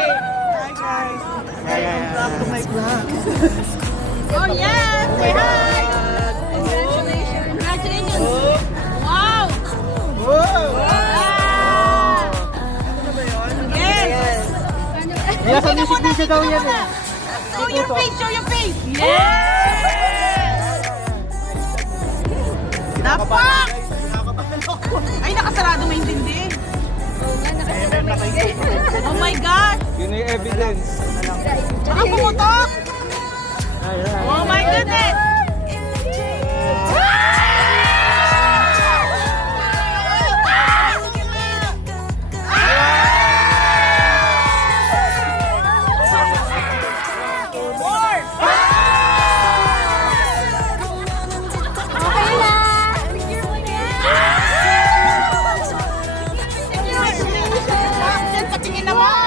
Hi guys. Welcome to my vlog. Oh yes! Say hi! Congratulations! Congratulations! Wow! Wow! Ah! Ano na ba yun? Yes! Yes, ang music daw yan eh. Show your face! Show your face! Yes! Napak! Ay, nakasarado maintindi. Oh my God! Yun yung evidence. Baka pumutok! Oh my goodness!